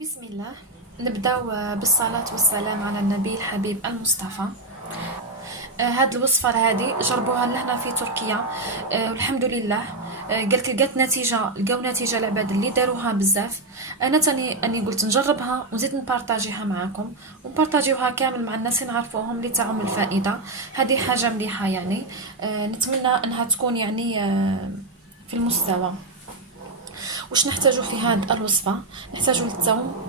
بسم الله. نبداو بالصلاة والسلام على النبي الحبيب المصطفى. هاد الوصفة هادي جربوها لهنا في تركيا. والحمد لله. قالت لقات نتيجة، لقاو نتيجة العباد اللي داروها بزاف. انا تاني اني قلت نجربها ونزيد نبارطاجيها معاكم ونبارطاجيوها كامل مع الناس اللي نعرفوهم اللي تاعهم الفائدة. هذه حاجة مليحة يعني. نتمنى انها تكون يعني في المستوى. واش نحتاجو في هاد الوصفة؟ نحتاجو الثوم،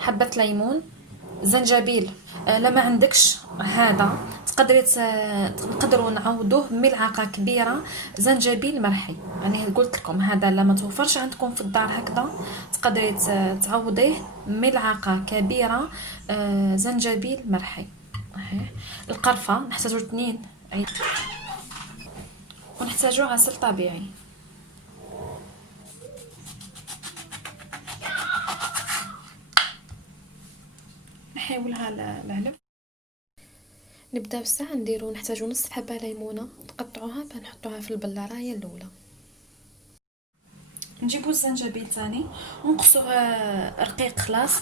حبة ليمون، زنجبيل. لا ما عندكش هذا تقدري نقدروا نعوضوه بملعقه كبيره زنجبيل مرحي. يعني قلت لكم هذا لا ما توفرش عندكم في الدار هكذا تقدري تعوضيه ملعقه كبيره زنجبيل مرحي. القرفه نحتاجو 2، ونحتاجو عسل طبيعي. نحاولها العلب. نبدا بساعة نديرو نحتاجو نص حبة ليمونة نقطعوها نحطوها في البلارة هي الاولى. نجيبو الزنجبيل تاني ونقصوه رقيق خلاص.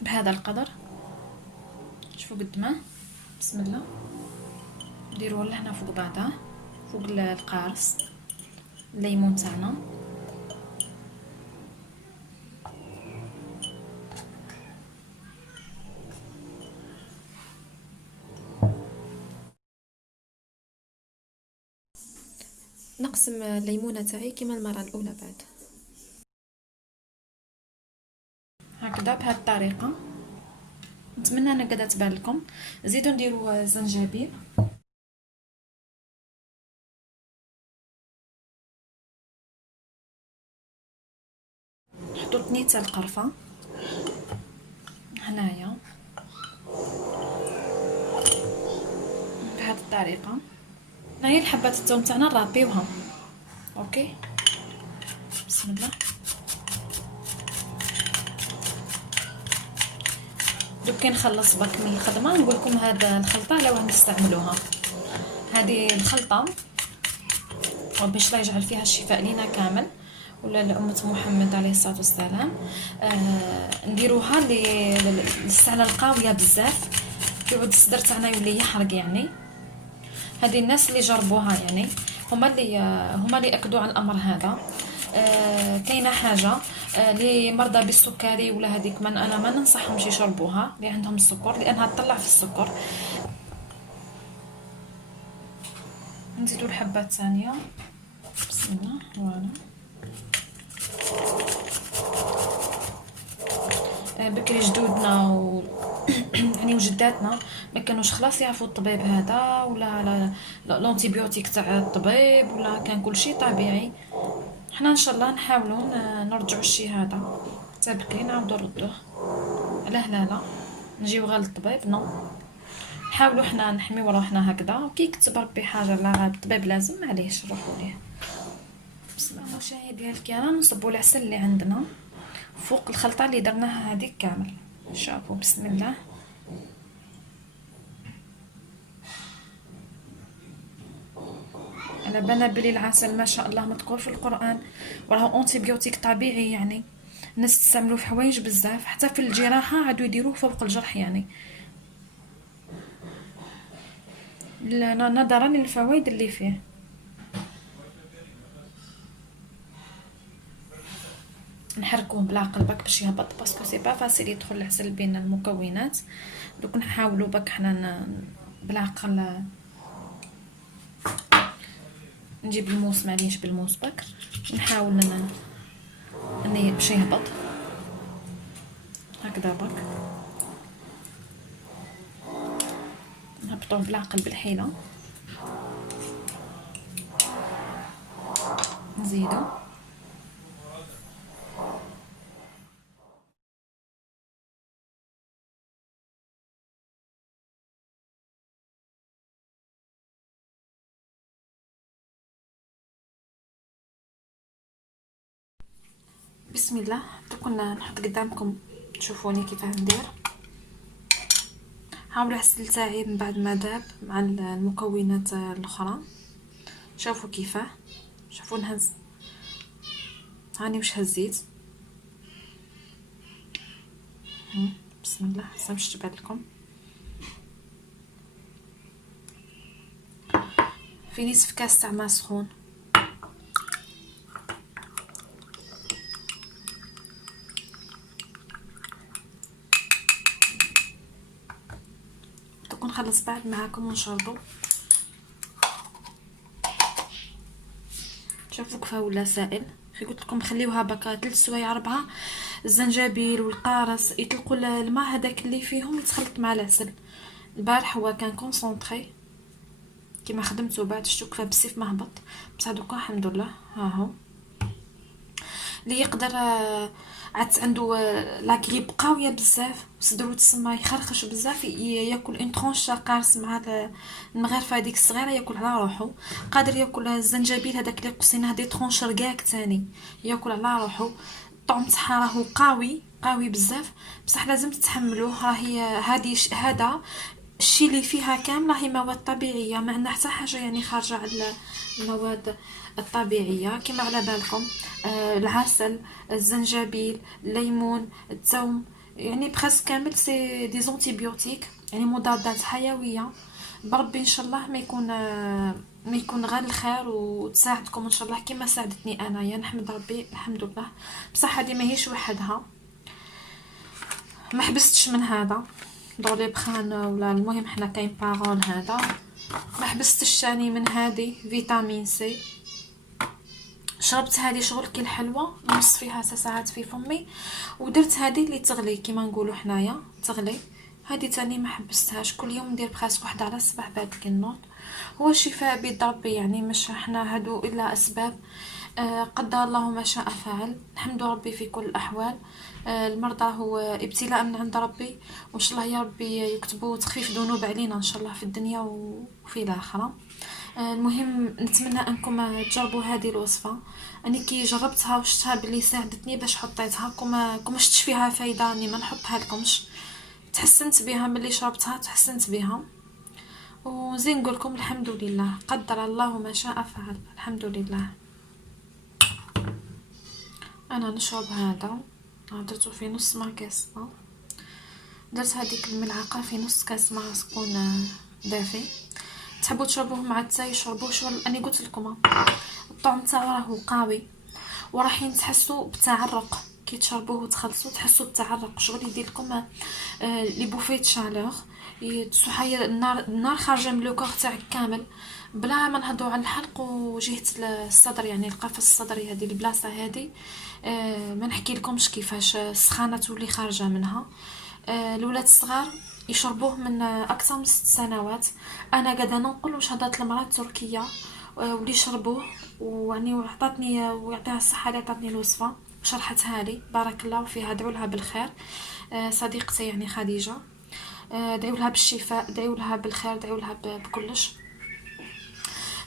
بهذا القدر شوفوا قد ما. بسم الله. نديروه لهنا فوق بعضه، فوق القارص الليمون تاعنا. نقسم الليمونه تاعي كيما المره الاولى بعد هكذا بهذه الطريقه. نتمنى انا قاعده تبان لكم. زيدوا نديروا زنجبيل. نحطوا 2 تاع القرفه هنايا بهذه الطريقه. هاي الحبات الثوم تاعنا نرابيوها. اوكي بسم الله. دوك كي نخلص برك من الخدمه نقول لكم هذا الخلطه على واه نستعملوها. هذه الخلطه ربي لا يجعل فيها الشفاء لينا كامل ولا لأمة محمد عليه الصلاة والسلام. نديروها للسعلة القاوية بزاف يعود الصدر تاعنا يولي يحرق يعني. هذه الناس اللي جربوها يعني هما اللي اكدوا على الامر هذا. كاينه حاجه لمرضى بالسكري ولا هذيك من انا ما ننصحهمش يشربوها اللي عندهم السكر لانها تطلع في السكر. نزيدوا الحبه الثانيه. بسم الله. فوالا بكري جدودنا يعني وجداتنا ما كانوش خلاص يعرفوا الطبيب هذا ولا لونتيبيوتيك تاع الطبيب ولا كان كل شيء طبيعي. حنا ان شاء الله نحاولوا نرجعوا الشيء هذا حتى بكري نعاودوا نردوه. علاه لا نجيو غير للطبيب نو. نحاولوا حنا نحميو روحنا هكذا وكي يكتب ربي حاجه لا الطبيب لازم معليش نروحوا ليه. بسم الله. مشاهدينا الكرام نصبوا العسل اللي عندنا فوق الخلطه اللي درناها هذيك كامل. شوفوا بسم الله. على بالنا بلي العسل ما شاء الله مذكور في القران وراه انتيبيوتيك طبيعي يعني. الناس تستعملوه في حوايج بزاف حتى في الجراحه عادو يديروه فوق الجرح يعني نظرا للفوائد اللي فيه. نحركوه بالعقل باك باش يهبط باسكو سي با فاسيل يدخل العسل بين المكونات. دوك نحاولوا باك حنا بالعقل نجيب الموس معليش بالموس باك نحاول اني باش يهبط هكذا باك. نهبطوه بالعقل بالحيله. نزيدو بسم الله. كنا نحط قدامكم تشوفوني كيفاه ندير. هاو العسل تاعي من بعد ما داب مع المكونات الاخرى. شوفوا كيفاه، شوفوا نهز، هاني واش هزيت. بسم الله، حسن باش تبان لكم. في نصف كاس تاع ماء سخون. دوك نخلص بعد معاكم ونشربوا. شوفوا كيف ولا سائل. قلت لكم خليوها بكا 3 سوايع 4. الزنجبيل والقارص يطلقوا الماء هذاك اللي فيهم يتخلط مع العسل. البارح هو كان كونسونطري كيما خدمته، بعد شتو كيف بسيف ما هبط، بصح دوكا الحمد لله. ها هو اللي يقدر عاد عنده لا غريب قويه بزاف، صدرو تسمى يخرخش بزاف، ياكل اون طرونش قارص مع المغرفه هذيك الصغيره، ياكل على روحو. قادر ياكل الزنجبيل هذاك اللي قصيناه دي طرونش رقاق تاني، ياكل على روحو. الطعم تاعها راهو قوي بزاف، بصح لازم تتحملوه. راهي هذا الشيء اللي فيها كامل راهي مواد طبيعيه، ما عندنا حتى حاجه يعني خارجه على المواد الطبيعيه كما على بالكم. العسل، الزنجبيل، الليمون، الثوم، يعني بخاص كامل سي دي زونتيبيوتيك، يعني مضادات حيويه. بربي ان شاء الله ما يكون غير الخير وتساعدكم ان شاء الله كما ساعدتني انايا. نحمد ربي الحمد لله. بصح هذه ماهيش وحدها، ما حبستش من هذا دولي بخان ولا المهم حنا كاين بارول هذا. ما حبستش ثاني من هذه فيتامين سي. شربت هذه شغل كي الحلوه، نص فيها 6 ساعات في فمي، ودرت هذه اللي تغلي كيما نقولوا حنايا تغلي. هذه تاني ما حبستهاش، كل يوم ندير بخاص واحده على الصباح بعد كي نوض. هو الشفاء بيد ربي، يعني مش حنا هادو الا اسباب. قدر الله ما شاء فعل. نحمد ربي في كل الاحوال. المرضى هو ابتلاء من عند ربي، وان شاء الله يا ربي يكتبوا تخفيف ذنوب علينا ان شاء الله في الدنيا وفي الاخره. المهم نتمنى انكم تجربوا هذه الوصفه. انا كي جربتها وشفتها باللي ساعدتني باش حطيتها، كما شفتش فيها فايده اني ما نحطها لكمش. تحسنت بها ملي شربتها، تحسنت بها، وزين نقولكم الحمد لله. قدر الله ما شاء فعل، الحمد لله. انا نشرب هذا، درته في نص ما كاس. درت هذيك الملعقه في نص كاس ماء سخون دافي. تحبوا تشربوه مع التاي شربوه. شغل اني قلت لكم الطعم تاعو راهو قوي، وراح تحسوا بالتعرق كي تشربوه وتخلصوا، تحسوا بالتعرق. شغل يدير لكم لي بوفيت شالور، تسحير النار خارجه من لو كور تاعك كامل، بلا ما نهضروا على الحلق وجهه الصدر، يعني القفص الصدري. هذه البلاصه هذه ما نحكي لكمش كيفاش السخانه تولي خارجه منها. الولاد الصغار يشربوه من اكثر من 6 سنوات. انا قاعده ننقل واش هضرت المراه التركيه واللي شربوه، ويعني وعطاتني ويعطيها الصحه اللي عطاتني الوصفه شرحتها لي، بارك الله فيها. ادعوا لها بالخير صديقتي يعني خديجه. ادعوا لها بالشفاء، ادعوا لها بالخير، ادعوا لها بكلش.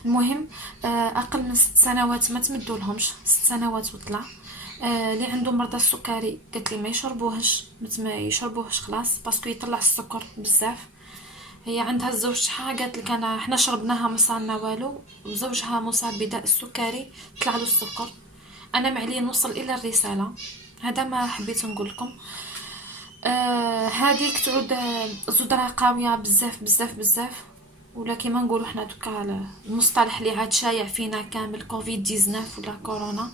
المهم اقل من 6 سنوات ما تمدوا لهمش، 6 سنوات وطلع. اللي عنده مرضى السكري قالت لي ما يشربوهش، ما يشربوهش خلاص باسكو يطلع السكر بزاف. هي عندها الزوج تاعها قالت لك انا حنا شربناها ما صارنا والو، وزوجها مصاب بداء السكري طلع له السكر. انا معلي نوصل الى الرساله، هذا ما حبيت نقول لكم. هذيك تعود زدرة قويه بزاف بزاف بزاف، ولا كيما نقولوا حنا دوكا المصطلح اللي عاد شايع فينا كامل كوفيد 19 ولا كورونا.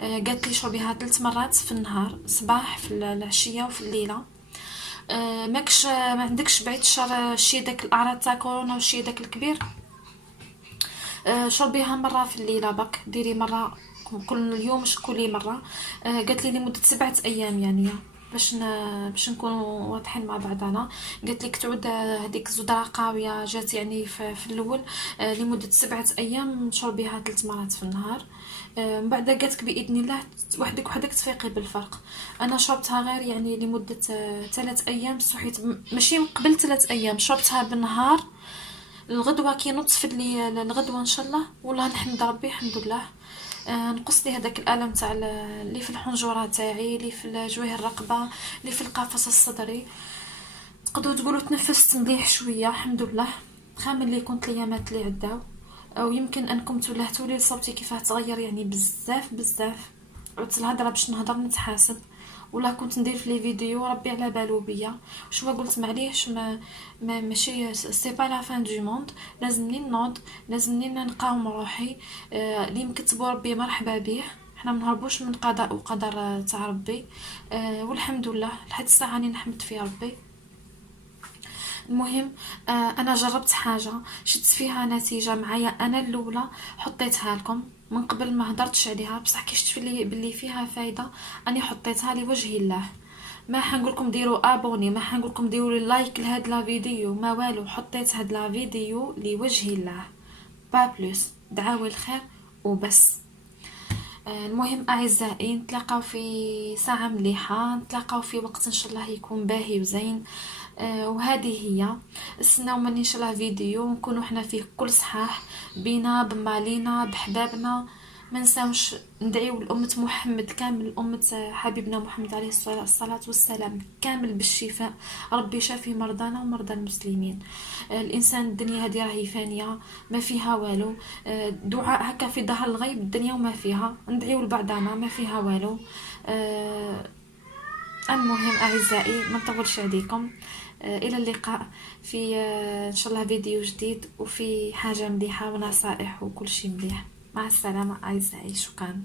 قالت لي شربيها 3 مرات في النهار، صباح في العشيه وفي الليله. ما عندكش بعيد الشر شي داك الاعراض تاع كورونا وشي داك الكبير. شربيها مره في الليله بك، ديري مره كل يوم مش كل مره. قالت لي لمده 7 ايام، يعني باش نكونوا واضحين مع بعضنا. قالت لك تعود هذيك الزدره قاويه جات يعني في الاول لمده 7 ايام تشربيها 3 مرات في النهار. من بعد قالتك باذن الله وحدك تفيقي بالفرق. انا شربتها غير يعني لمده 3 ايام، صحيت ماشي قبل 3 ايام شربتها بالنهار. الغدوه كي نط في الليل الغدوه ان شاء الله، والله نحمد ربي الحمد لله. نقص لي هذاك الالم تاع اللي في الحنجره تاعي، اللي في الجويه الرقبه، اللي في القفص الصدري. تقدروا تقولوا تنفست مليح شويه الحمد لله. خامل لي كنت الايامات اللي عداو، او يمكن انكم تولهتوا لي صوتي كيفاه تغير يعني بزاف بزاف. عدت الهضره باش نهضر نتحاسب، ولا كنت ندير في لي فيديو ربي على بالو بيا. شو قلت معليش ما ماشي سي با لا فان دو موند، لازمني نوض، لازمني نقاوم روحي. اللي مكتبو ربي مرحبا به، حنا ما نهربوش من قضاء وقدر تاع ربي. والحمد لله لحد الساعه راني نحمد فيها ربي. المهم انا جربت حاجه شفت فيها نتيجه معايا انا الاولى، حطيتها لكم من قبل ما هضرتش عليها، بصح كي شفت باللي فيها فايده اني حطيتها لوجه الله. ما حنقولكم ديروا ابوني، ما حنقولكم ديروا لي لايك لهاد لا فيديو، ما والو. حطيت هاد لا فيديو لوجه الله، با بلوس، دعاوي الخير وبس. المهم اعزائي، نتلاقاو في ساعه مليحه، نتلاقاو في وقت ان شاء الله يكون باهي وزين. وهذه هي، استناو مني ان شاء الله فيديو نكونوا حنا فيه كل صحاح، بينا بمالينا بحبابنا. ما نساوش ندعيو لأمة محمد كامل، أمة حبيبنا محمد عليه الصلاة والسلام كامل بالشفاء. ربي شافي مرضانا ومرضى المسلمين. الإنسان الدنيا هذه راهي فانية ما فيها والو. دعاء هكا في ظهر الغيب، الدنيا وما فيها، ندعيو لبعضنا ما فيها والو. المهم أعزائي، ما نطولش عليكم. إلى اللقاء في إن شاء الله فيديو جديد وفي حاجة مليحة ونصائح وكل شيء مليح. مع السلامة أعزائي، شكرا.